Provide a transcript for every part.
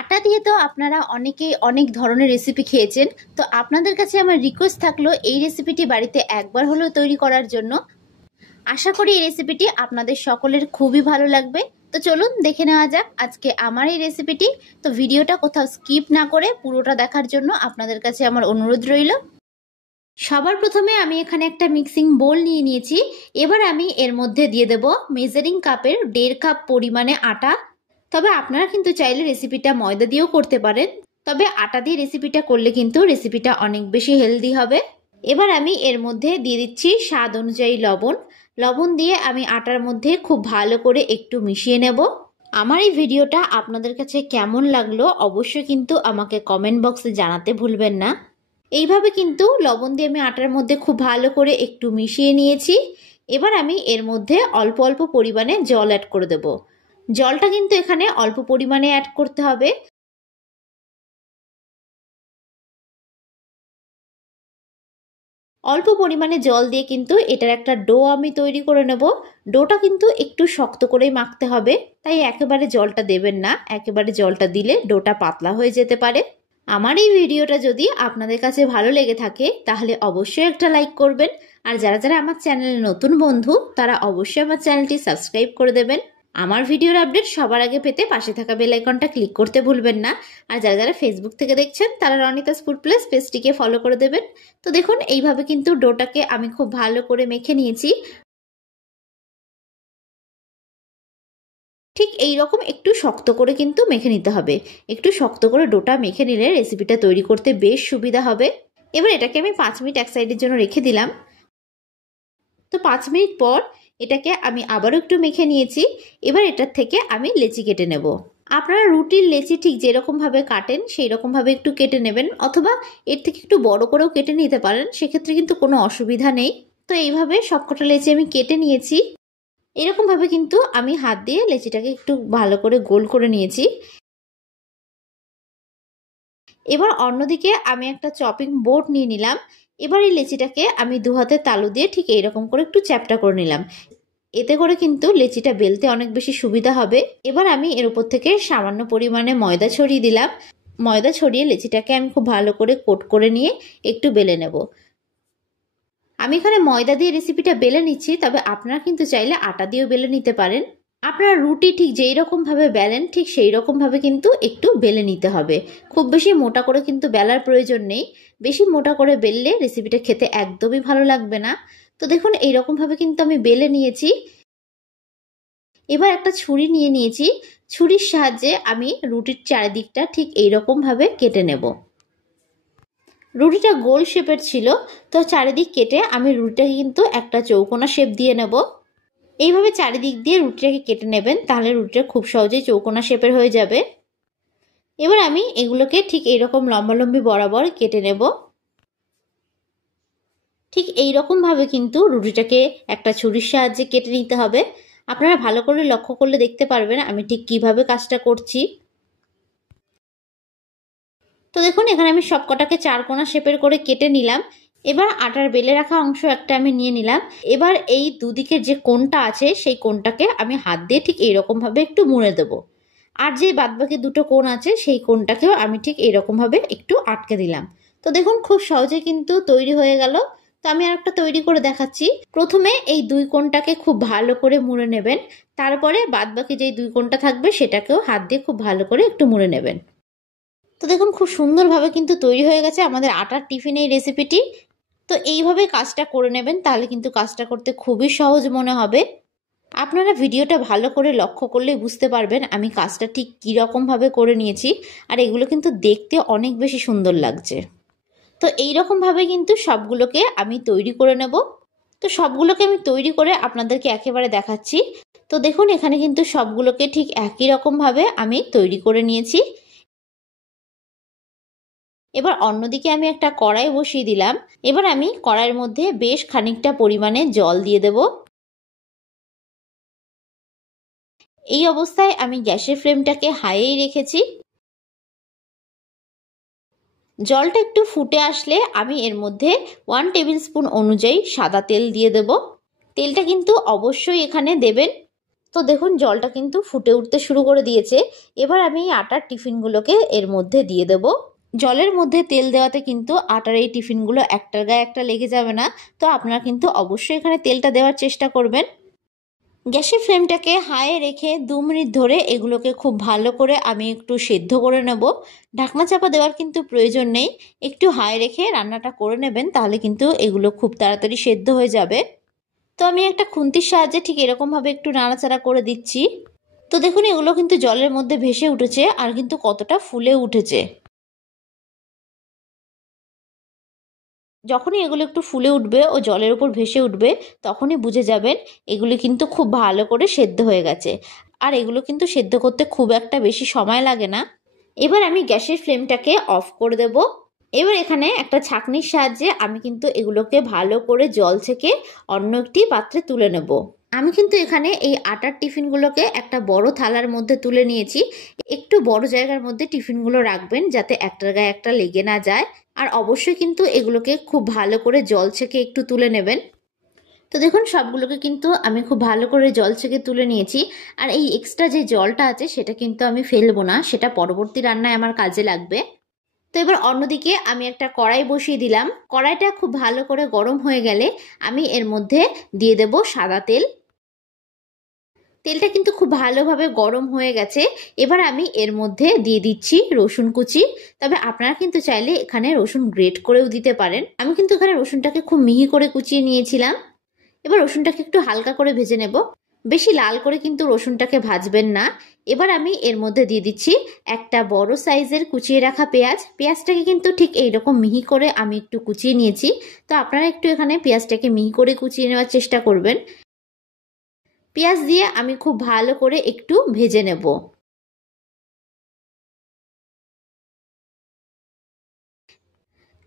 আটা দিয়ে তো আপনারা অনেকেই অনেক ধরনের রেসিপি খেয়েছেন। তো আপনাদের কাছে আমার রিকোয়েস্ট থাকলো এই রেসিপিটি বাড়িতে একবার হলেও তৈরি করার জন্য। আশা করি এই রেসিপিটি আপনাদের সকলের খুবই ভালো লাগবে। তো চলুন দেখে নেওয়া যাক আজকে আমার এই রেসিপিটি। তো ভিডিওটা কোথাও স্কিপ না করে পুরোটা দেখার জন্য আপনাদের কাছে আমার অনুরোধ রইল। সবার প্রথমে আমি এখানে একটা মিক্সিং বোল নিয়ে নিয়েছি। এবার আমি এর মধ্যে দিয়ে দেব মেজারিং কাপের 1.5 কাপ পরিমাণে আটা। তবে আপনারা কিন্তু চাইলে রেসিপিটা ময়দা দিয়েও করতে পারেন, তবে আটা দিয়ে রেসিপিটা করলে কিন্তু রেসিপিটা অনেক বেশি হেলদি হবে। এবার আমি এর মধ্যে দিয়ে দিচ্ছি স্বাদ অনুযায়ী লবণ। লবণ দিয়ে আমি আটার মধ্যে খুব ভালো করে একটু মিশিয়ে নেব। আমার এই ভিডিওটা আপনাদের কাছে কেমন লাগলো অবশ্যই কিন্তু আমাকে কমেন্ট বক্সে জানাতে ভুলবেন না। এইভাবে কিন্তু লবণ দিয়ে আমি আটার মধ্যে খুব ভালো করে একটু মিশিয়ে নিয়েছি। এবার আমি এর মধ্যে অল্প অল্প পরিমাণে জল অ্যাড করে দেব। জলটা কিন্তু এখানে অল্প পরিমাণে অ্যাড করতে হবে। অল্প পরিমাণে জল দিয়ে কিন্তু এটার একটা ডো আমি তৈরি করে নেব। ডোটা কিন্তু একটু শক্ত করেই মাখতে হবে, তাই একেবারে জলটা দেবেন না। একেবারে জলটা দিলে ডোটা পাতলা হয়ে যেতে পারে। আমার এই ভিডিওটা যদি আপনাদের কাছে ভালো লেগে থাকে তাহলে অবশ্যই একটা লাইক করবেন। আর যারা যারা আমার চ্যানেলে নতুন বন্ধু তারা অবশ্যই আমার চ্যানেলটি সাবস্ক্রাইব করে দেবেন। আমার ভিডিওর আপডেট সবার আগে পেতে পাশে থাকা বেল আইকনটা ক্লিক করতে ভুলবেন না। আর যারা যারা ফেসবুক থেকে দেখছেন তারা রনিতাস ফুড প্লেস পেজটিকে ফলো করে দেবেন। তো দেখুন এইভাবে কিন্তু ডোটাকে আমি খুব ভালো করে মেখে নিয়েছি। ঠিক এই রকম একটু শক্ত করে কিন্তু মেখে নিতে হবে। একটু শক্ত করে ডোটা মেখে নিলে রেসিপিটা তৈরি করতে বেশ সুবিধা হবে। এবার এটাকে আমি 5 মিনিট এক সাইডের জন্য রেখে দিলাম। তো 5 মিনিট পর এটাকে আমি আবারও একটু মেখে নিয়েছি। এবার এটার থেকে আমি লেচি কেটে নেব। আপনারা রুটির লেচি ঠিক যেরকম ভাবে কাটেন সেই রকম ভাবে একটু কেটে নেবেন, অথবা এর থেকে একটু বড় করেও কেটে নিতে পারেন, সেক্ষেত্রে কিন্তু কোনো অসুবিধা নেই। তো এইভাবে সবকটা লেচি আমি কেটে নিয়েছি। এরকম ভাবে কিন্তু আমি হাত দিয়ে লেচিটাকে একটু ভালো করে গোল করে নিয়েছি। এবার অন্যদিকে আমি একটা চপিং বোর্ড নিয়ে নিলাম। এবার এই লেচিটাকে আমি দু হাতে তালু দিয়ে ঠিক এইরকম করে একটু চ্যাপ্টা করে নিলাম। এতে করে কিন্তু লেচিটা বেলতে অনেক বেশি সুবিধা হবে। এবার আমি এর উপর থেকে সামান্য পরিমাণে ময়দা ছড়িয়ে দিলাম। ময়দা ছড়িয়ে লেচিটাকে আমি খুব ভালো করে কোট করে নিয়ে একটু বেলে নেব। আমি এখানে ময়দা দিয়ে রেসিপিটা বেলে নিচ্ছি, তবে আপনারা কিন্তু চাইলে আটা দিয়েও বেলে নিতে পারেন। আপনারা রুটি ঠিক যেই রকম ভাবে বেলেন ঠিক সেই রকম ভাবে কিন্তু একটু বেলে নিতে হবে। খুব বেশি মোটা করে কিন্তু বেলার প্রয়োজন নেই। বেশি মোটা করে বেললে রেসিপিটা খেতে একদমই ভালো লাগবে না। তো দেখুন এইরকম ভাবে কিন্তু আমি বেলে নিয়েছি। এবার একটা ছুরি নিয়ে নিয়েছি। ছুরির সাহায্যে আমি রুটির চারিদিকটা ঠিক এইরকম ভাবে কেটে নেব। রুটিটা গোল শেপের ছিল, তো চারিদিক কেটে আমি রুটিটাকে কিন্তু একটা চৌকোনা শেপ দিয়ে নেব। এইভাবে চারিদিক দিয়ে রুটিটাকে কেটে নেবেন, তাহলে রুটিটা খুব সহজেই চৌকোনা শেপের হয়ে যাবে। এবার আমি এগুলোকে ঠিক এইরকম লম্বালম্বি বরাবর কেটে নেব। ঠিক এইরকম ভাবে কিন্তু রুটিটাকে একটা ছুরির সাহায্যে কেটে নিতে হবে। আপনারা ভালো করে লক্ষ্য করলে দেখতে পারবেন আমি ঠিক কিভাবে কাজটা করছি। তো দেখুন এখানে আমি সবকটাকে চারকোনা শেপের করে কেটে নিলাম। এবার আটার বেলে রাখা অংশ একটা আমি নিয়ে নিলাম। এবার এই দুদিকের যে কোণটা আছে সেই কোণটাকে আমি হাত দিয়ে ঠিক এইরকম ভাবে একটু মুড়ে দেব। আর যে বাদবাকি দুটো কোণ আছে সেই কোণটাকেও আমি ঠিক এইরকম ভাবে একটু আটকে দিলাম। তো দেখুন খুব সহজে কিন্তু তৈরি হয়ে গেল। তো আমি আর একটা তৈরি করে দেখাচ্ছি। প্রথমে এই দুই কোণটাকে খুব ভালো করে মুড়ে নেবেন, তারপরে বাদবাকি যেই দুই কোণটা থাকবে সেটাকেও হাত দিয়ে খুব ভালো করে একটু মুড়ে নেবেন। তো দেখুন খুব সুন্দরভাবে কিন্তু তৈরি হয়ে গেছে আমাদের আটার টিফিন এই রেসিপিটি। তো এইভাবে কাজটা করে নেবেন, তাহলে কিন্তু কাজটা করতে খুবই সহজ মনে হবে। আপনারা ভিডিওটা ভালো করে লক্ষ্য করলেই বুঝতে পারবেন আমি কাজটা ঠিক কীরকমভাবে করে নিয়েছি। আর এগুলো কিন্তু দেখতে অনেক বেশি সুন্দর লাগছে। তো এইরকমভাবে কিন্তু সবগুলোকে আমি তৈরি করে নেব। তো সবগুলোকে আমি তৈরি করে আপনাদেরকে একেবারে দেখাচ্ছি। তো দেখুন এখানে কিন্তু সবগুলোকে ঠিক একই রকমভাবে আমি তৈরি করে নিয়েছি। এবার অন্যদিকে আমি একটা কড়াই বসিয়ে দিলাম। এবার আমি কড়াইয়ের মধ্যে বেশ খানিকটা পরিমাণে জল দিয়ে দেব। এই অবস্থায় আমি গ্যাসের ফ্লেমটাকে হাইয়েই রেখেছি। জলটা একটু ফুটে আসলে আমি এর মধ্যে 1 টেবিল স্পুন অনুযায়ী সাদা তেল দিয়ে দেব। তেলটা কিন্তু অবশ্যই এখানে দেবেন। তো দেখুন জলটা কিন্তু ফুটে উঠতে শুরু করে দিয়েছে। এবার আমি এই আটার টিফিনগুলোকে এর মধ্যে দিয়ে দেব। জলের মধ্যে তেল দেওয়াতে কিন্তু আটার এই টিফিনগুলো একটার গায়ে একটা লেগে যাবে না। তো আপনারা কিন্তু অবশ্যই এখানে তেলটা দেওয়ার চেষ্টা করবেন। গ্যাসের ফ্লেমটাকে হাইয়ে রেখে 2 মিনিট ধরে এগুলোকে খুব ভালো করে আমি একটু সেদ্ধ করে নেব। ঢাকনা চাপা দেওয়ার কিন্তু প্রয়োজন নেই, একটু হাই রেখে রান্নাটা করে নেবেন, তাহলে কিন্তু এগুলো খুব তাড়াতাড়ি সেদ্ধ হয়ে যাবে। তো আমি একটা খুন্তির সাহায্যে ঠিক এরকমভাবে একটু নাড়াচাড়া করে দিচ্ছি। তো দেখুন এগুলো কিন্তু জলের মধ্যে ভেসে উঠেছে আর কিন্তু কতটা ফুলে উঠেছে। যখনই এগুলো একটু ফুলে উঠবে ও জলের উপর ভেসে উঠবে তখনই বুঝে যাবেন এগুলি কিন্তু খুব ভালো করে সেদ্ধ হয়ে গেছে। আর এগুলো কিন্তু সেদ্ধ করতে খুব একটা বেশি সময় লাগে না। এবার আমি গ্যাসের ফ্লেমটাকে অফ করে দেব। এবার এখানে একটা ছাঁকনির সাহায্যে আমি কিন্তু এগুলোকে ভালো করে জল ছেঁকে অন্য একটি পাত্রে তুলে নেব। আমি কিন্তু এখানে এই আটার টিফিনগুলোকে একটা বড় থালার মধ্যে তুলে নিয়েছি। একটু বড় জায়গার মধ্যে টিফিনগুলো রাখবেন যাতে একটার গায়ে একটা লেগে না যায়। আর অবশ্যই কিন্তু এগুলোকে খুব ভালো করে জল ছেঁকে একটু তুলে নেবেন। তো দেখুন সবগুলোকে কিন্তু আমি খুব ভালো করে জল ছেঁকে তুলে নিয়েছি। আর এই এক্সট্রা যে জলটা আছে সেটা কিন্তু আমি ফেলবো না, সেটা পরবর্তী রান্নায় আমার কাজে লাগবে। তো এবার অন্যদিকে আমি একটা কড়াই বসিয়ে দিলাম। কড়াইটা খুব ভালো করে গরম হয়ে গেলে আমি এর মধ্যে দিয়ে দেব সাদা তেল। তেলটা কিন্তু খুব ভালোভাবে গরম হয়ে গেছে। এবার আমি এর মধ্যে দিয়ে দিচ্ছি রসুন কুচি। তবে আপনারা কিন্তু চাইলে এখানে রসুন গ্রেট করেও দিতে পারেন। আমি কিন্তু এখানে রসুনটাকে খুব মিহি করে কুচিয়ে নিয়েছিলাম। এবার রসুনটাকে একটু হালকা করে ভেজে নেব, বেশি লাল করে কিন্তু রসুনটাকে ভাজবেন না। এবার আমি এর মধ্যে দিয়ে দিচ্ছি একটা বড় সাইজের কুচিয়ে রাখা পেঁয়াজ। পেঁয়াজটাকে কিন্তু ঠিক এইরকম মিহি করে আমি একটু কুচিয়ে নিয়েছি। তো আপনারা একটু এখানে পেঁয়াজটাকে মিহি করে কুচিয়ে নেওয়ার চেষ্টা করবেন। পেঁয়াজ দিয়ে আমি খুব ভালো করে একটু ভেজে নেব।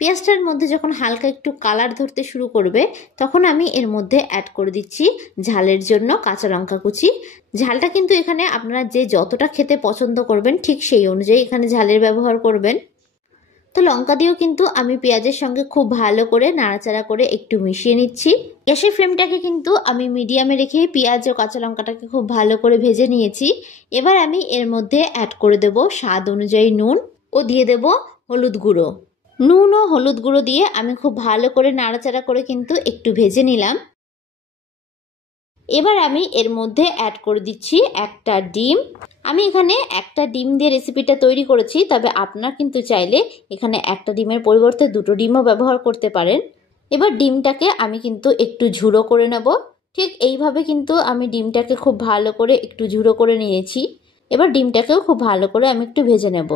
পেঁয়াজটার মধ্যে যখন হালকা একটু কালার ধরতে শুরু করবে তখন আমি এর মধ্যে অ্যাড করে দিচ্ছি ঝালের জন্য কাঁচা লঙ্কা কুচি। ঝালটা কিন্তু এখানে আপনারা যে যতটা খেতে পছন্দ করবেন ঠিক সেই অনুযায়ী এখানে ঝালের ব্যবহার করবেন। তো লঙ্কা দিয়েও কিন্তু আমি পেঁয়াজের সঙ্গে খুব ভালো করে নাড়াচাড়া করে একটু মিশিয়ে নিচ্ছি। গ্যাসের ফ্লেমটাকে কিন্তু আমি মিডিয়ামে রেখে পেঁয়াজ ও কাঁচা লঙ্কাটাকে খুব ভালো করে ভেজে নিয়েছি। এবার আমি এর মধ্যে অ্যাড করে দেব স্বাদ অনুযায়ী নুন ও দিয়ে দেব হলুদ গুঁড়ো। নুন ও হলুদ গুঁড়ো দিয়ে আমি খুব ভালো করে নাড়াচাড়া করে কিন্তু একটু ভেজে নিলাম। এবার আমি এর মধ্যে অ্যাড করে দিচ্ছি একটা ডিম। আমি এখানে একটা ডিম দিয়ে রেসিপিটা তৈরি করেছি, তবে আপনারা কিন্তু চাইলে এখানে একটা ডিমের পরিবর্তে 2টো ডিমও ব্যবহার করতে পারেন। এবার ডিমটাকে আমি কিন্তু একটু ঝুড়ো করে নেব। ঠিক এইভাবে কিন্তু আমি ডিমটাকে খুব ভালো করে একটু ঝুড়ো করে নিয়েছি। এবার ডিমটাকেও খুব ভালো করে আমি একটু ভেজে নেব।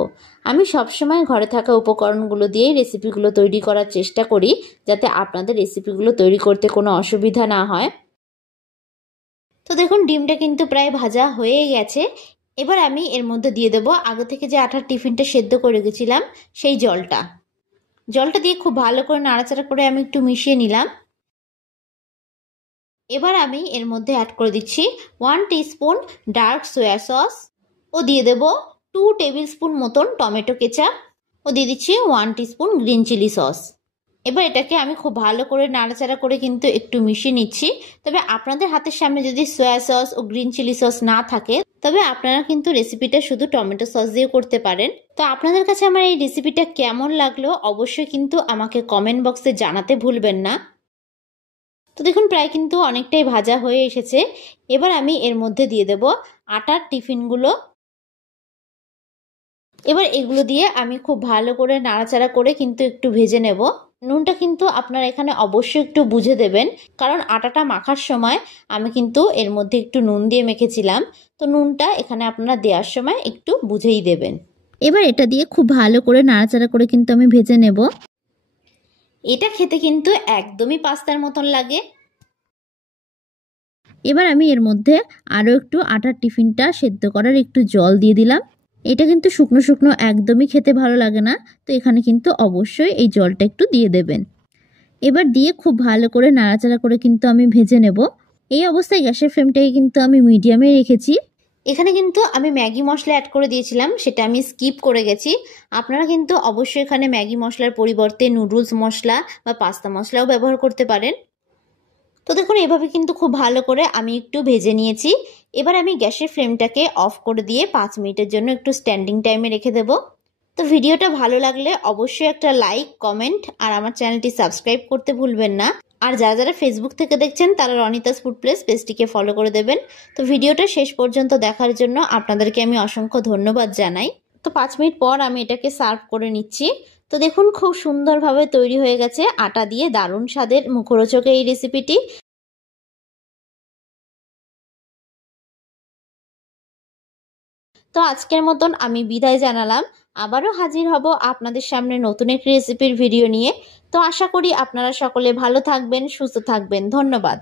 আমি সবসময় ঘরে থাকা উপকরণগুলো দিয়েই রেসিপিগুলো তৈরি করার চেষ্টা করি, যাতে আপনাদের রেসিপিগুলো তৈরি করতে কোনো অসুবিধা না হয়। তো দেখুন ডিমটা কিন্তু প্রায় ভাজা হয়ে গেছে। এবার আমি এর মধ্যে দিয়ে দেবো আগে থেকে যে আটার টিফিনটা সেদ্ধ করে রেখেছিলাম সেই জলটা দিয়ে খুব ভালো করে নাড়াচাড়া করে আমি একটু মিশিয়ে নিলাম। এবার আমি এর মধ্যে অ্যাড করে দিচ্ছি 1 টিস্পুন ডার্ক সয়া সস ও দিয়ে দেব 2 টেবিল স্পুন মতন টমেটো কেচাপ ও দিয়ে দিচ্ছি 1 টিস্পুন গ্রিন চিলি সস। এবার এটাকে আমি খুব ভালো করে নাড়াচাড়া করে কিন্তু একটু মিশিয়ে নিচ্ছি। তবে আপনাদের হাতের সামনে যদি সয়া সস ও গ্রিন চিলি সস না থাকে তবে আপনারা কিন্তু রেসিপিটা শুধু টমেটো সস দিয়ে করতে পারেন। তো আপনাদের কাছে আমার এই রেসিপিটা কেমন লাগলো অবশ্যই কিন্তু আমাকে কমেন্ট বক্সে জানাতে ভুলবেন না। তো দেখুন প্রায় কিন্তু অনেকটাই ভাজা হয়ে এসেছে। এবার আমি এর মধ্যে দিয়ে দেব আটার টিফিনগুলো। এবার এগুলো দিয়ে আমি খুব ভালো করে নাড়াচাড়া করে কিন্তু একটু ভেজে নেব। নুনটা কিন্তু আপনারা এখানে অবশ্যই একটু বুঝে দেবেন, কারণ আটাটা মাখার সময় আমি কিন্তু এর মধ্যে একটু নুন দিয়ে মেখেছিলাম। তো নুনটা এখানে আপনারা দেওয়ার সময় একটু বুঝেই দেবেন। এবার এটা দিয়ে খুব ভালো করে নাড়াচাড়া করে কিন্তু আমি ভেজে নেব। এটা খেতে কিন্তু একদমই পাস্তার মতন লাগে। এবার আমি এর মধ্যে আরও একটু আটার টিফিনটা সেদ্ধ করার একটু জল দিয়ে দিলাম। এটা কিন্তু শুকনো শুকনো একদমই খেতে ভালো লাগে না, তো এখানে কিন্তু অবশ্যই এই জলটা একটু দিয়ে দেবেন। এবার দিয়ে খুব ভালো করে নাড়াচাড়া করে কিন্তু আমি ভেজে নেব। এই অবস্থায় গ্যাসের ফ্লেমটাকে কিন্তু আমি মিডিয়ামে রেখেছি। এখানে কিন্তু আমি ম্যাগি মশলা অ্যাড করে দিয়েছিলাম, সেটা আমি স্কিপ করে গেছি। আপনারা কিন্তু অবশ্যই এখানে ম্যাগি মশলার পরিবর্তে নুডলস মশলা বা পাস্তা মশলাও ব্যবহার করতে পারেন। তো দেখুন এভাবে কিন্তু খুব ভালো করে আমি একটু ভেজে নিয়েছি। এবার আমি গ্যাসের ফ্লেমটাকে অফ করে দিয়ে 5 মিনিটের জন্য একটু স্ট্যান্ডিং টাইমে রেখে দেব। তো ভিডিওটা ভালো লাগলে অবশ্যই একটা লাইক, কমেন্ট আর আমার চ্যানেলটি সাবস্ক্রাইব করতে ভুলবেন না। আর যারা যারা ফেসবুক থেকে দেখছেন তারা রনিতাস ফুড প্লেস পেজটিকে ফলো করে দেবেন। তো ভিডিওটা শেষ পর্যন্ত দেখার জন্য আপনাদেরকে আমি অসংখ্য ধন্যবাদ জানাই। তো 5 মিনিট পর আমি এটাকে সার্ভ করে নিচ্ছি। তো দেখুন খুব সুন্দরভাবে তৈরি হয়ে গেছে আটা দিয়ে দারুণ স্বাদের মুখরোচক এই রেসিপিটি। তো আজকের মতন আমি বিদায় জানালাম। আবারও হাজির হব আপনাদের সামনে নতুন একটি রেসিপির ভিডিও নিয়ে। তো আশা করি আপনারা সকলে ভালো থাকবেন, সুস্থ থাকবেন। ধন্যবাদ।